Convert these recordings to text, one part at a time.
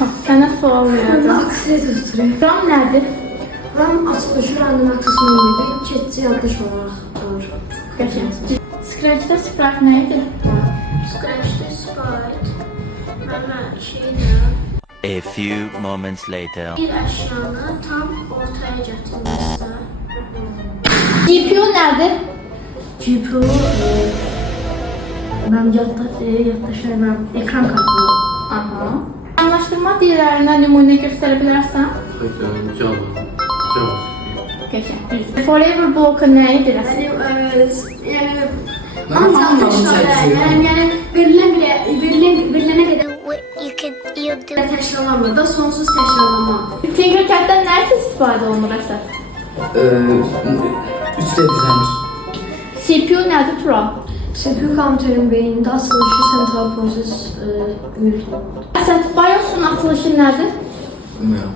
Sənə sual verəcəm. Akselerator. RAM nədir? RAM açılış random access memory keçici yaddaş olaraq qalır. Qəşəng. Scratch-da Sprite nə idi? Scratch'da Sprite mənə şeylə A few moments later. bir əşyanı tam ortaya gətirməkdə. GPU nədir? GPU mən yaddaşlarım ekran kartı. Aha. Anlaşdırma dillərinə nümunə göstərə bilərsən? Python, Java. Qəşəng. Forever block nə edir əslində? Yəni Mən yəni verilənə qədər You do. təkrarlanmır da sonsuz təkrarlanma. Tinkercad-dan nə üçün istifadə olunur əsas? Üstə düzəlmiş. CPU nədir Tural? CPU kompüterin beynində açılışı sentral proses yürütülür. Əsas BIOS'un açılışı nədir? Bilmirəm.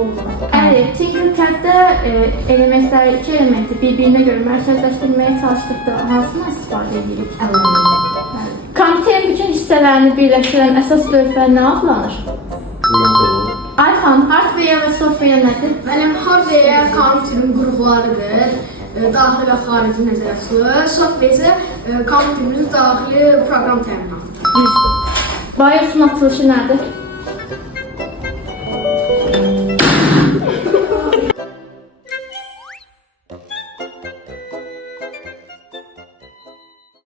Əgər Tinkercad-da elementləri, iki elementi bir-birinə görə mərkəzləşdirməyə çalışdıqda hansından istifadə edirik? Bəli. Kompüterin bütün hissələrini birləşdirən əsas lövhə nə adlanır? Bundan Ayxan, hardware və software nədir? Mənim hardware kompüterin qurğularıdır. Daxili və xarici nəzərə tutulur. Software isə kompüterimizin daxili proqram təminatıdır. Düzdür. BIOS'un açılışı nədir?